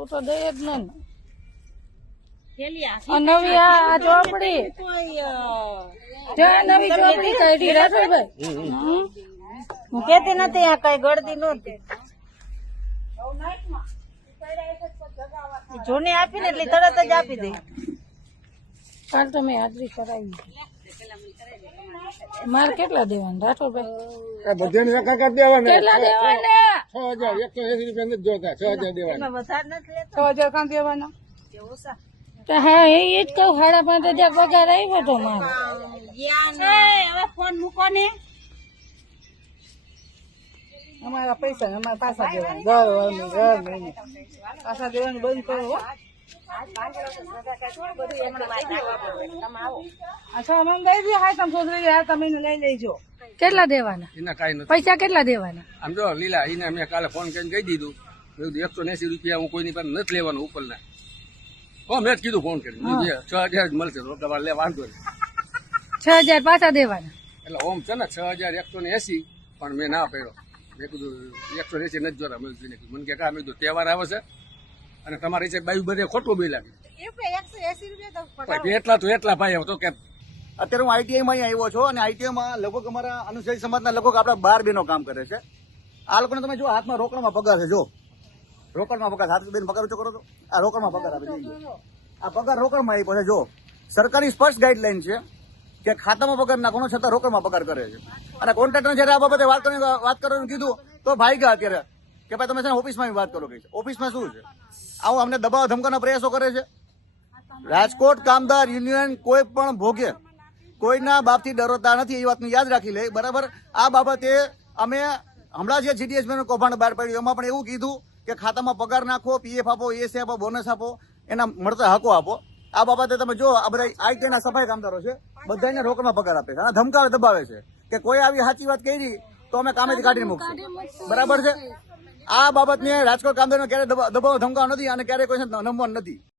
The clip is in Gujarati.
તું તો દે જ ને. નવી આ ચોપડી. કોઈ અ, ત્યાં નવી ચોપડી કાઢી રાઠોડભાઈ હું કેતી નથી આ કઈ ગળદી નહોતી જૂની આપી ને એટલે તરત જ આપી દે. કાલ તો મેં હાજરી કરાવી. મારે કેટલા દેવાના રાઠોડભાઈ બધાને એક એક દેવાના કેટલા દેવાના છ હજાર એકસો એસી રૂપિયા નથી જોતા છ હજાર દેવાના વધારે નથી લેતો છ હજાર કાં દેવાના તો હા એ જ કહું સાડા પાંચ હજાર પગાર આવ્યો તો મારો હવે ફોન મૂકો ને અમારા પૈસા અમારા પાછા દેવાના દર દર મહિને પાછા દેવાનું બંધ કરો કેટલા દેવાના? એના કાંઈ નથી. પૈસા કેટલા દેવાના? આમ જો લીલા એને મેં કાલે ફોન કરીને કહી દીધું. એકસો એસી રૂપિયા હું કોઈની પાસે નથી લેવાનો ઉપરના. હો મેં જ કીધું ફોન કરી છ હજાર જ મળશે તમારે લે વાંધો નહીં. છ હજાર પાછા દેવાના? એટલે ઓમ છે ને છ હજાર એકસો ને એસી પણ મેં ના પડ્યો મેં કીધું એકસો ને એસી નથી જોતા. મને કે કા? મેં કીધું તહેવાર આવે છે. અને તમારી છે બાયું બધે ખોટું બી ભાઈ એટલા તો એટલા ભાઈ તો કે અત્યારે હું આઈટીઆઈમાં આવ્યો છું અને આઈટીઆઈમાં લગભગ અમારા અનુસૂચિત સમાજના લગભગ આપણા બાર બહેનો કામ કરે છે. આ લોકોને તમે જો હાથમાં રોકડમાં પગાર છે જો. રોકડમાં પગાર હાથ બેન પગાર ઊંચો કરો તો. આ રોકડમાં પગાર આપી દઈએ આ પગાર રોકડમાં આપ્યો છે જો. સરકારી સ્પષ્ટ ગાઈડલાઈન છે કે ખાતામાં પગાર નાખવાનો છતાં રોકડમાં પગાર કરે છે. અને કોન્ટ્રાક્ટર જયારે આ બાબતે વાત કરવાની વાત કરવાનું કીધું તો ભાઈ ગયા અત્યારે. કે ભાઈ તમે છે ઓફિસમાં વાત કરો કે ઓફિસમાં શું છે? આવું અમને દબાવ ધમકાના પ્રયાસો કરે છે? રાજકોટ કામદાર યુનિયન કોઈ પણ ભોગે, કોઈના બાપથી ડરતા નથી, એ વાતને યાદ રાખી લે. બરાબર? આ બાબતે અમે હમણાં જે જીડીએસ કૌભાંડ બહાર પાડ્યું, એમાં પણ એવું કીધું કે ખાતામાં પગાર નાખો પીએફ આપો એસ આપો બોનસ આપો, એના મળતા હકો આપો. આ બાબતે તમે જો, આ બધા આઈટીના સફાઈ કામદારો છે બધાને રોકડમાં પગાર આપે છે. અને ધમકાવે, દબાવે છે. કે કોઈ આવી સાચી વાત કરી તો અમે કામેથી કાઢીને મૂકશું. બરાબર છે? આ બાબતને રાજકોટ કામદારને ક્યારે દબા- દબાવ ધમકાવ નથી અને ક્યારે કોઈ નમવાનું નથી.